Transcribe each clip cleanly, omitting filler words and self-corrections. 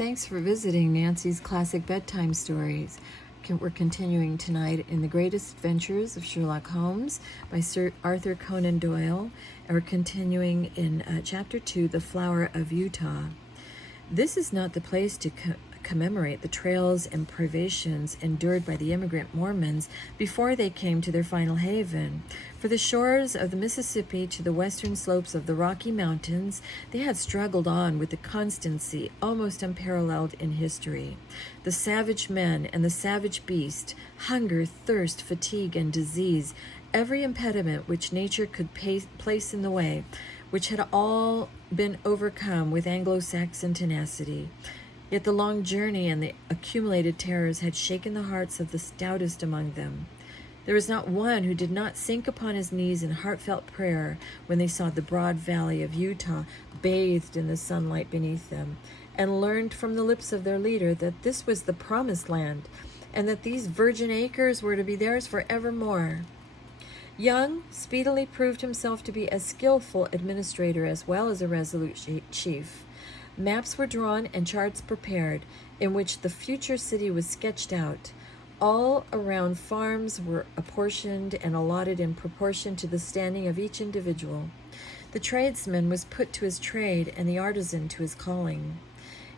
Thanks for visiting Nancy's Classic Bedtime Stories. We're continuing tonight in The Greatest Adventures of Sherlock Holmes by Sir Arthur Conan Doyle, and we're continuing in Chapter 2, The Flower of Utah. This is not the place to commemorate the trails and privations endured by the immigrant Mormons before they came to their final haven. For the shores of the Mississippi to the western slopes of the Rocky Mountains, they had struggled on with a constancy almost unparalleled in history. The savage men and the savage beast, hunger, thirst, fatigue, and disease, every impediment which nature could place in the way, which had all been overcome with Anglo-Saxon tenacity. Yet the long journey and the accumulated terrors had shaken the hearts of the stoutest among them. There was not one who did not sink upon his knees in heartfelt prayer when they saw the broad valley of Utah bathed in the sunlight beneath them, and learned from the lips of their leader that this was the promised land, and that these virgin acres were to be theirs forevermore. Young speedily proved himself to be a skillful administrator as well as a resolute chief. Maps were drawn and charts prepared, in which the future city was sketched out. All around farms were apportioned and allotted in proportion to the standing of each individual. The tradesman was put to his trade and the artisan to his calling.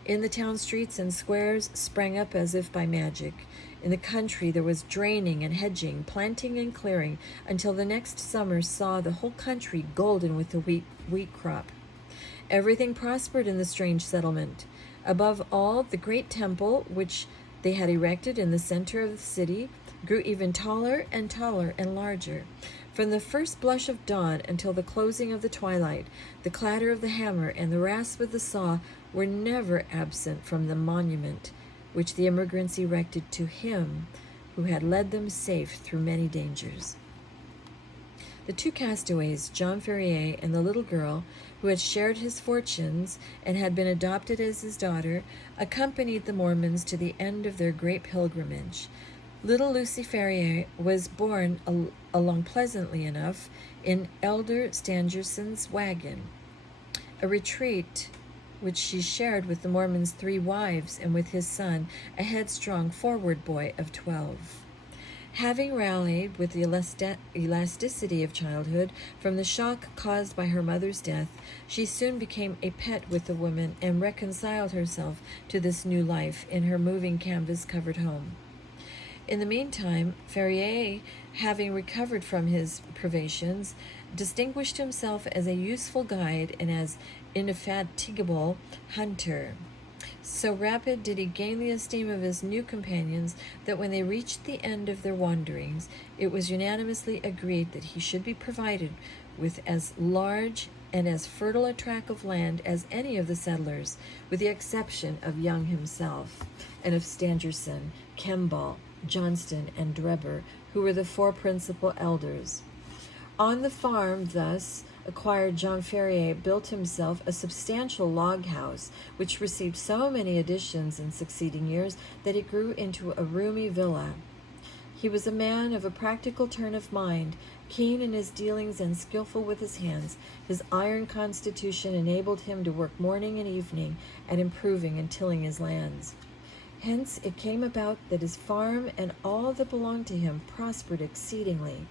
In the town streets and squares sprang up as if by magic. In the country there was draining and hedging, planting and clearing, until the next summer saw the whole country golden with the wheat crop. Everything prospered in the strange settlement. Above all, the great temple, which they had erected in the center of the city, grew even taller and larger. From the first blush of dawn until the closing of the twilight, the clatter of the hammer and the rasp of the saw were never absent from the monument which the immigrants erected to him who had led them safe through many dangers. The two castaways, John Ferrier and the little girl, who had shared his fortunes and had been adopted as his daughter, accompanied the Mormons to the end of their great pilgrimage. Little Lucy Ferrier was borne along pleasantly enough in Elder Stangerson's wagon, a retreat which she shared with the Mormon's 3 wives and with his son, a headstrong, forward boy of 12. Having rallied with the elasticity of childhood from the shock caused by her mother's death, she soon became a pet with the women and reconciled herself to this new life in her moving canvas-covered home. In the meantime, Ferrier, having recovered from his privations, distinguished himself as a useful guide and as indefatigable hunter. So rapid did he gain the esteem of his new companions that when they reached the end of their wanderings, it was unanimously agreed that he should be provided with as large and as fertile a tract of land as any of the settlers, with the exception of Young himself, and of Stangerson, Kemball, Johnston, and Drebber, who were the 4 principal elders. On the farm thus acquired, John Ferrier built himself a substantial log house, which received so many additions in succeeding years that it grew into a roomy villa. He was a man of a practical turn of mind, keen in his dealings and skillful with his hands. His iron constitution enabled him to work morning and evening at improving and tilling his lands. Hence it came about that his farm and all that belonged to him prospered exceedingly.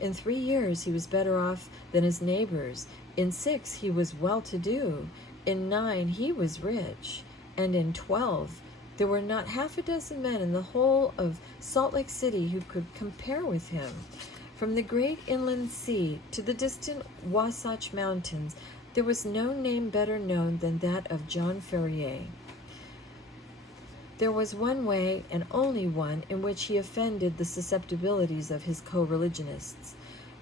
In 3 years he was better off than his neighbors. In 6 he was well-to-do. In 9 he was rich. And in 12 there were not half a dozen men in the whole of Salt Lake City who could compare with him. From the great inland sea to the distant Wasatch Mountains, there was no name better known than that of John Ferrier. There was one way, and only one, in which he offended the susceptibilities of his co-religionists.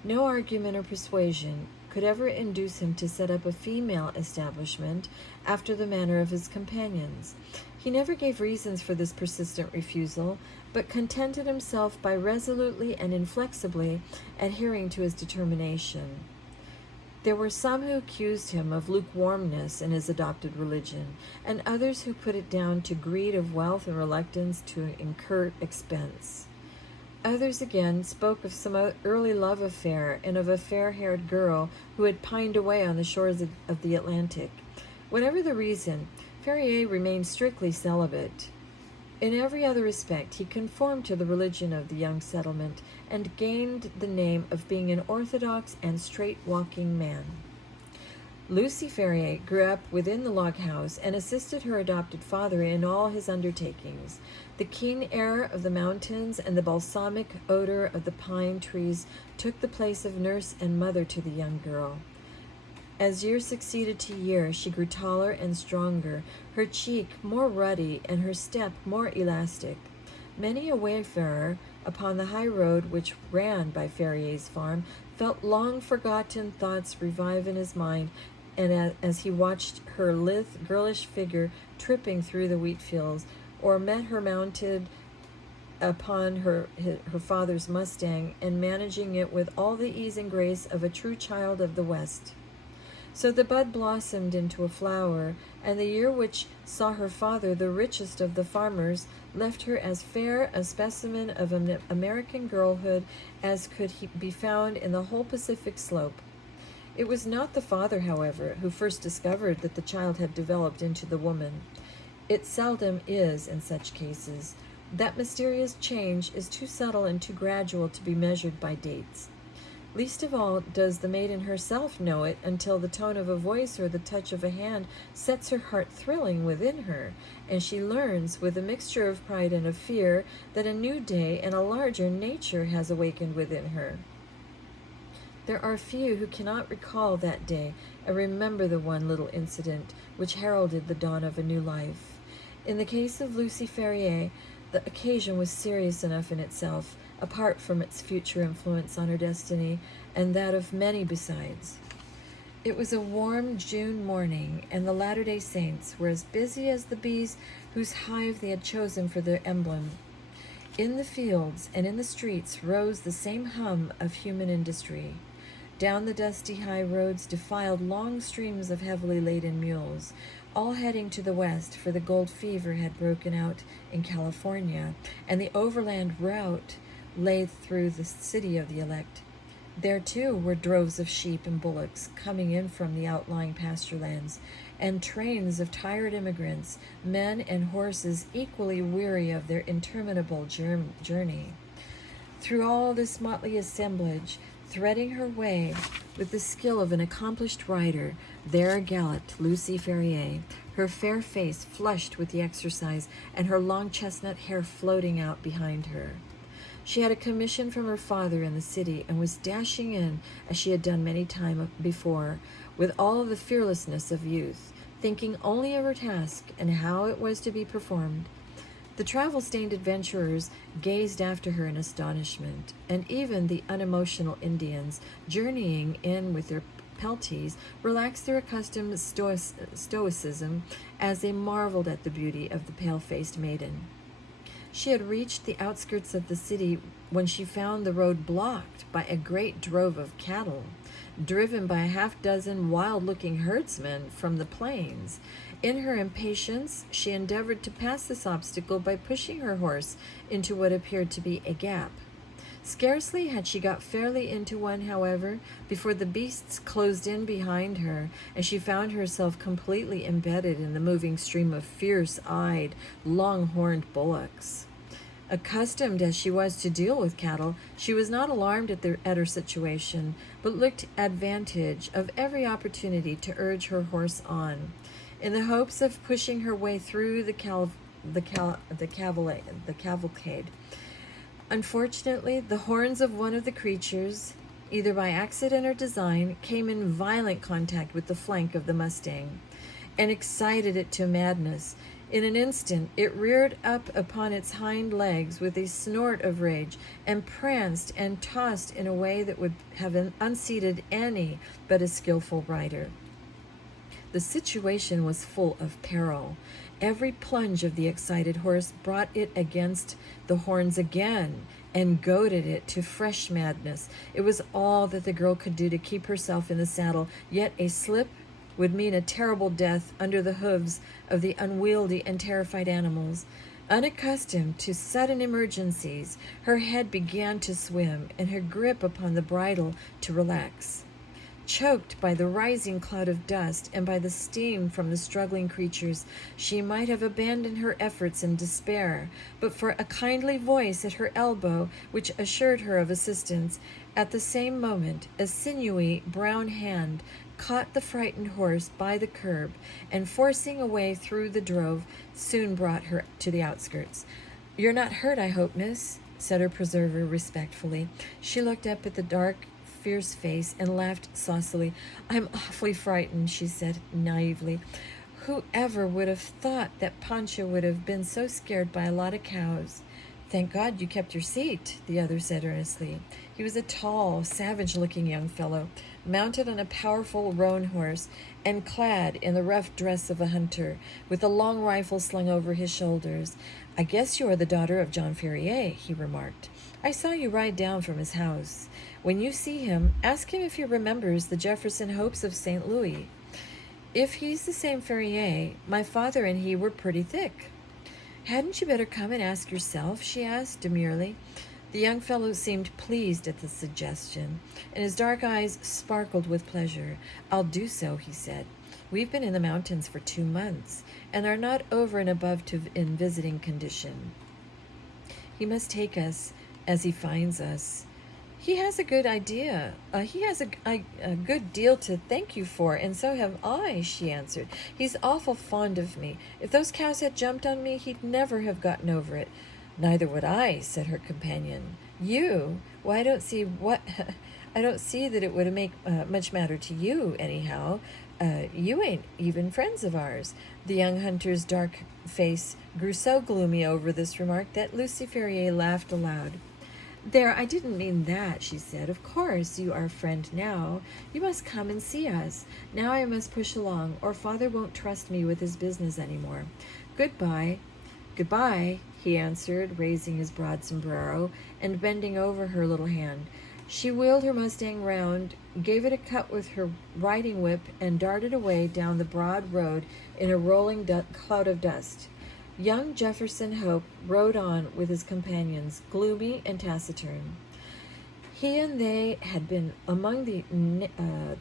No argument or persuasion could ever induce him to set up a female establishment after the manner of his companions. He never gave reasons for this persistent refusal, but contented himself by resolutely and inflexibly adhering to his determination. There were some who accused him of lukewarmness in his adopted religion, and others who put it down to greed of wealth and reluctance to incur expense. Others again spoke of some early love affair and of a fair-haired girl who had pined away on the shores of the Atlantic. Whatever the reason, Ferrier remained strictly celibate. In every other respect, he conformed to the religion of the young settlement and gained the name of being an orthodox and straight-walking man. Lucy Ferrier grew up within the log house and assisted her adopted father in all his undertakings. The keen air of the mountains and the balsamic odor of the pine trees took the place of nurse and mother to the young girl. As year succeeded to year, she grew taller and stronger, her cheek more ruddy and her step more elastic. Many a wayfarer upon the high road which ran by Ferrier's farm felt long-forgotten thoughts revive in his mind, and as he watched her lithe, girlish figure tripping through the wheat fields, or met her mounted upon her father's Mustang and managing it with all the ease and grace of a true child of the West. So the bud blossomed into a flower, and the year which saw her father the richest of the farmers left her as fair a specimen of American girlhood as could be found in the whole Pacific slope. It was not the father, however, who first discovered that the child had developed into the woman. It seldom is in such cases. That mysterious change is too subtle and too gradual to be measured by dates. Least of all does the maiden herself know it until the tone of a voice or the touch of a hand sets her heart thrilling within her, and she learns, with a mixture of pride and of fear, that a new day and a larger nature has awakened within her. There are few who cannot recall that day and remember the one little incident which heralded the dawn of a new life. In the case of Lucy Ferrier, the occasion was serious enough in itself, apart from its future influence on her destiny and that of many besides. It was a warm June morning, and the Latter-day Saints were as busy as the bees whose hive they had chosen for their emblem. In the fields and in the streets rose the same hum of human industry. Down the dusty high roads defiled long streams of heavily laden mules, all heading to the west, for the gold fever had broken out in California, and the overland route lay through the city of the elect. There, too, were droves of sheep and bullocks coming in from the outlying pasture lands, and trains of tired immigrants, men and horses equally weary of their interminable journey. Through all this motley assemblage, threading her way with the skill of an accomplished rider, there galloped Lucy Ferrier, her fair face flushed with the exercise and her long chestnut hair floating out behind her. She had a commission from her father in the city and was dashing in, as she had done many times before, with all the fearlessness of youth, thinking only of her task and how it was to be performed. The travel-stained adventurers gazed after her in astonishment, and even the unemotional Indians, journeying in with their pelties, relaxed their accustomed stoicism as they marveled at the beauty of the pale-faced maiden. She had reached the outskirts of the city when she found the road blocked by a great drove of cattle, driven by a half-dozen wild-looking herdsmen from the plains. In her impatience, she endeavored to pass this obstacle by pushing her horse into what appeared to be a gap. Scarcely had she got fairly into one, however, before the beasts closed in behind her, and she found herself completely embedded in the moving stream of fierce-eyed, long-horned bullocks. Accustomed as she was to deal with cattle, she was not alarmed at her situation, but looked advantage of every opportunity to urge her horse on, in the hopes of pushing her way through the cavalcade. Unfortunately, the horns of one of the creatures, either by accident or design, came in violent contact with the flank of the Mustang, and excited it to madness. In an instant, it reared up upon its hind legs with a snort of rage, and pranced and tossed in a way that would have unseated any but a skillful rider. The situation was full of peril. Every plunge of the excited horse brought it against the horns again and goaded it to fresh madness. It was all that the girl could do to keep herself in the saddle, yet a slip would mean a terrible death under the hooves of the unwieldy and terrified animals. Unaccustomed to sudden emergencies, her head began to swim and her grip upon the bridle to relax. Choked by the rising cloud of dust and by the steam from the struggling creatures, she might have abandoned her efforts in despair, but for a kindly voice at her elbow which assured her of assistance. At the same moment, a sinewy brown hand caught the frightened horse by the curb, and forcing a way through the drove, soon brought her to the outskirts. "You're not hurt, I hope, miss," said her preserver respectfully. She looked up at the dark, fierce face and laughed saucily. "I'm awfully frightened," she said naively. "Whoever would have thought that Pancho would have been so scared by a lot of cows?" "Thank God you kept your seat," the other said earnestly. He was a tall, savage-looking young fellow, mounted on a powerful roan horse and clad in the rough dress of a hunter, with a long rifle slung over his shoulders. "I guess you are the daughter of John Ferrier," he remarked. "I saw you ride down from his house. When you see him, ask him if he remembers the Jefferson Hopes of St. Louis. If he's the same Ferrier, my father and he were pretty thick." "Hadn't you better come and ask yourself?" she asked demurely. The young fellow seemed pleased at the suggestion, and his dark eyes sparkled with pleasure. "I'll do so," he said. "We've been in the mountains for 2 months, and are not over and above in visiting condition. He must take us as he finds us." "He has a good idea. He has a good deal to thank you for, and so have I," she answered. "He's awful fond of me. If those cows had jumped on me, he'd never have gotten over it." "Neither would I," said her companion. "You? Why, I don't see I don't see that it would make much matter to you, anyhow. You ain't even friends of ours." The young hunter's dark face grew so gloomy over this remark that Lucy Ferrier laughed aloud. "There, I didn't mean that," she said. "Of course you are a friend now. You must come and see us. Now I must push along, or father won't trust me with his business any more. Goodbye." "Goodbye," he answered, raising his broad sombrero and bending over her little hand. She wheeled her Mustang round, gave it a cut with her riding whip, and darted away down the broad road in a rolling cloud of dust. Young Jefferson Hope rode on with his companions, gloomy and taciturn. He and they had been among the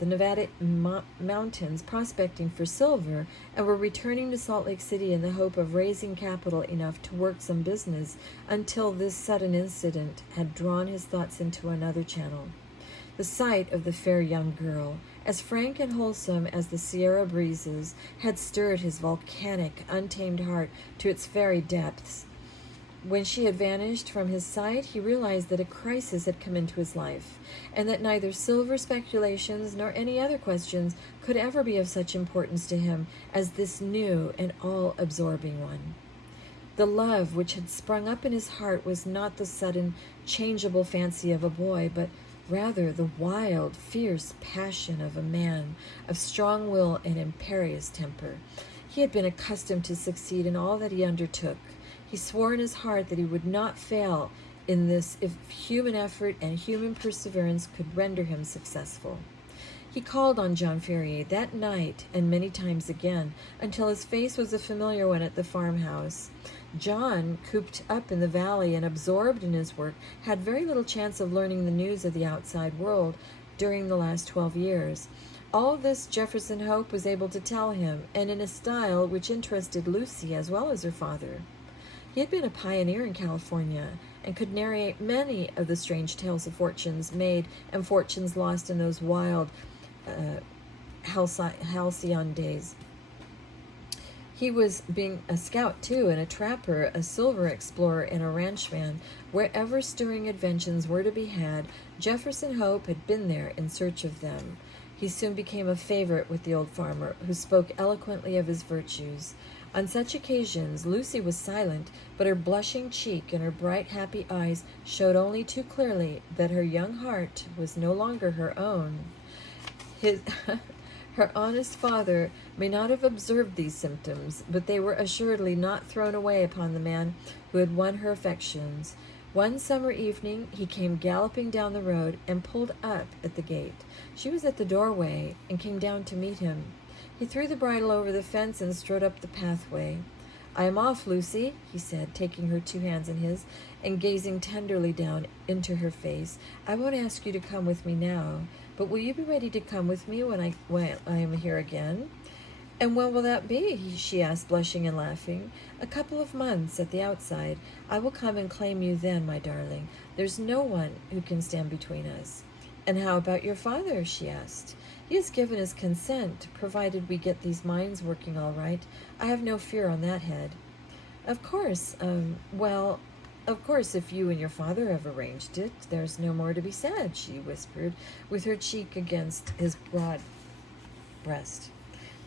Nevada mountains prospecting for silver, and were returning to Salt Lake City in the hope of raising capital enough to work some business, until this sudden incident had drawn his thoughts into another channel. The sight of the fair young girl, as frank and wholesome as the Sierra breezes, had stirred his volcanic, untamed heart to its very depths. When she had vanished from his sight, he realized that a crisis had come into his life, and that neither silver speculations nor any other questions could ever be of such importance to him as this new and all-absorbing one. The love which had sprung up in his heart was not the sudden, changeable fancy of a boy, but rather the wild, fierce passion of a man of strong will and imperious temper. He had been accustomed to succeed in all that he undertook. He swore in his heart that he would not fail in this if human effort and human perseverance could render him successful. He called on John Ferrier that night and many times again, until his face was a familiar one at the farmhouse. John, cooped up in the valley and absorbed in his work, had very little chance of learning the news of the outside world during the last 12 years. All this Jefferson Hope was able to tell him, and in a style which interested Lucy as well as her father. He had been a pioneer in California, and could narrate many of the strange tales of fortunes made and fortunes lost in those wild halcyon days. He was being a scout, too, and a trapper, a silver explorer, and a ranchman. Wherever stirring adventures were to be had, Jefferson Hope had been there in search of them. He soon became a favorite with the old farmer, who spoke eloquently of his virtues. On such occasions, Lucy was silent, but her blushing cheek and her bright, happy eyes showed only too clearly that her young heart was no longer her own. Her honest father may not have observed these symptoms, but they were assuredly not thrown away upon the man who had won her affections. One summer evening he came galloping down the road and pulled up at the gate. She was at the doorway and came down to meet him. He threw the bridle over the fence and strode up the pathway. "I am off, Lucy," he said, taking her 2 hands in his and gazing tenderly down into her face. "I won't ask you to come with me now. But will you be ready to come with me when I am here again? And when will that be? She asked, blushing and laughing. A couple of months at the outside. I will come and claim you then, my darling. There's no one who can stand between us. And how about your father? She asked. He has given his consent, provided we get these mines working all right. I have no fear on that head. Of course, of course, if you and your father have arranged it, there's no more to be said, she whispered, with her cheek against his broad breast.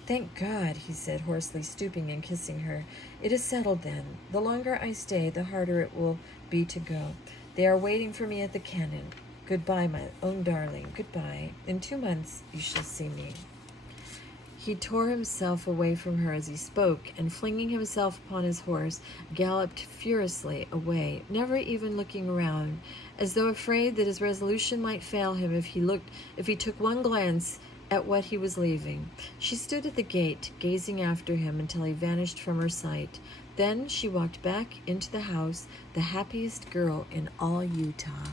Thank God, he said hoarsely, stooping and kissing her. It is settled then. The longer I stay, the harder it will be to go. They are waiting for me at the cannon. Goodbye, my own darling. Goodbye. In 2 months you shall see me. He tore himself away from her as he spoke, and flinging himself upon his horse, galloped furiously away, never even looking around, as though afraid that his resolution might fail him if he took one glance at what he was leaving. She stood at the gate, gazing after him until he vanished from her sight. Then she walked back into the house, the happiest girl in all Utah.